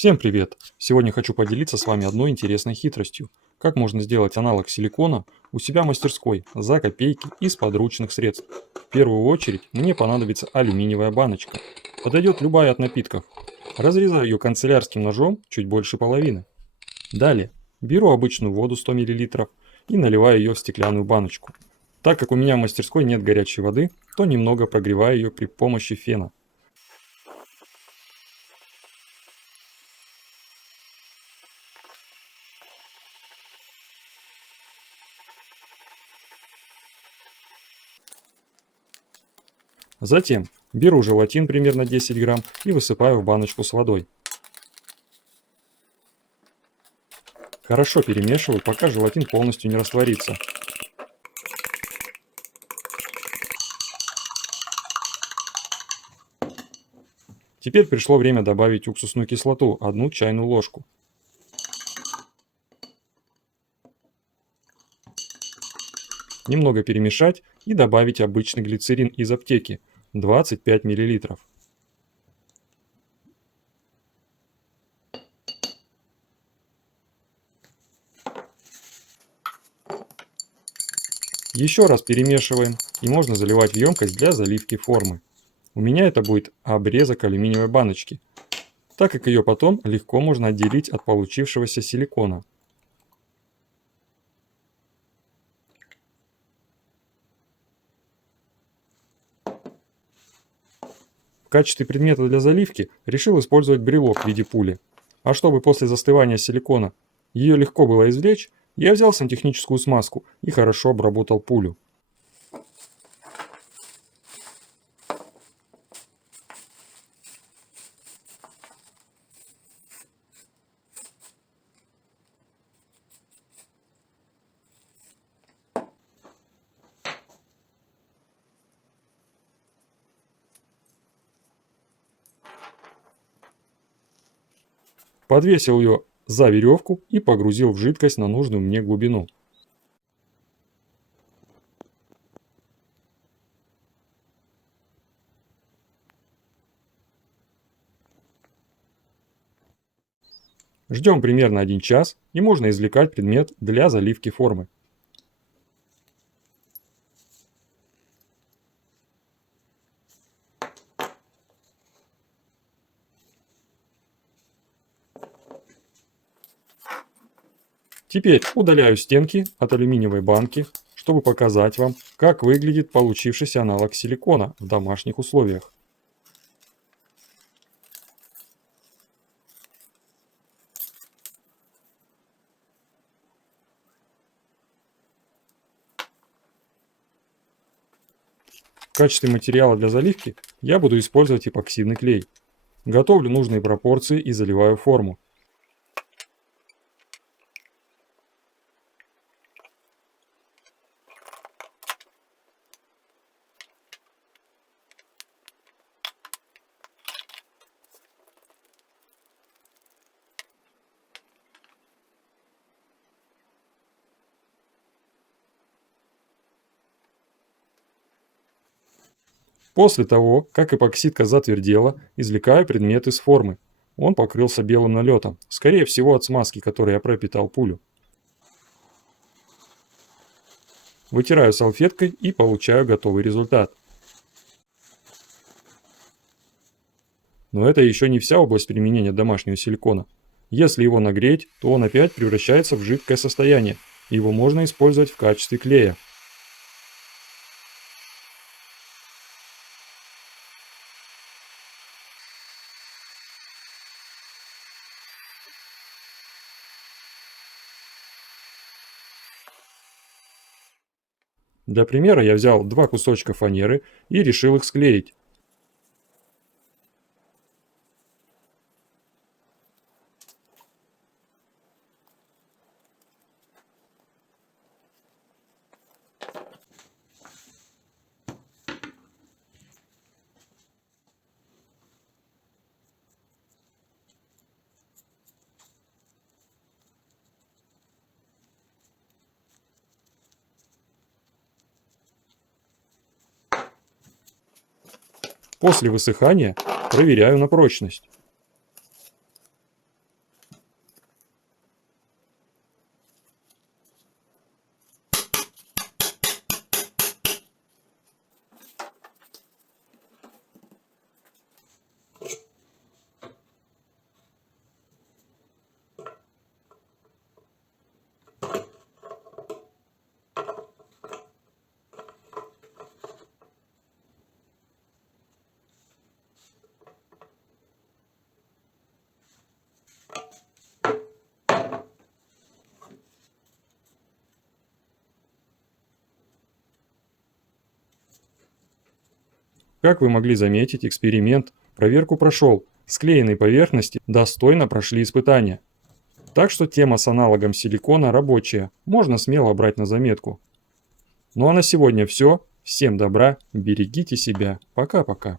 Всем привет! Сегодня хочу поделиться с вами одной интересной хитростью. Как можно сделать аналог силикона у себя в мастерской за копейки из подручных средств. В первую очередь мне понадобится алюминиевая баночка. Подойдет любая от напитков. Разрезаю ее канцелярским ножом чуть больше половины. Далее беру обычную воду 100 мл и наливаю ее в стеклянную баночку. Так как у меня в мастерской нет горячей воды, то немного прогреваю ее при помощи фена. Затем беру желатин примерно 10 грамм и высыпаю в баночку с водой. Хорошо перемешиваю, пока желатин полностью не растворится. Теперь пришло время добавить уксусную кислоту, 1 чайную ложку. Немного перемешать и добавить обычный глицерин из аптеки, 25 мл. Еще раз перемешиваем и можно заливать в емкость для заливки формы. У меня это будет обрезок алюминиевой баночки, так как ее потом легко можно отделить от получившегося силикона. В качестве предмета для заливки решил использовать брелок в виде пули. А чтобы после застывания силикона ее легко было извлечь, я взял сантехническую смазку и хорошо обработал пулю. Подвесил ее за веревку и погрузил в жидкость на нужную мне глубину. Ждем примерно 1 час и можно извлекать предмет для заливки формы. Теперь удаляю стенки от алюминиевой банки, чтобы показать вам, как выглядит получившийся аналог силикона в домашних условиях. В качестве материала для заливки я буду использовать эпоксидный клей. Готовлю нужные пропорции и заливаю форму. После того, как эпоксидка затвердела, извлекаю предмет из формы. Он покрылся белым налетом, скорее всего от смазки, которой я пропитал пулю. Вытираю салфеткой и получаю готовый результат. Но это еще не вся область применения домашнего силикона. Если его нагреть, то он опять превращается в жидкое состояние, и его можно использовать в качестве клея. Для примера я взял 2 кусочка фанеры и решил их склеить. После высыхания проверяю на прочность. Как вы могли заметить, эксперимент проверку прошел. Склеенные поверхности достойно прошли испытания. Так что тема с аналогом силикона рабочая, можно смело брать на заметку. Ну а на сегодня все. Всем добра, берегите себя. Пока-пока.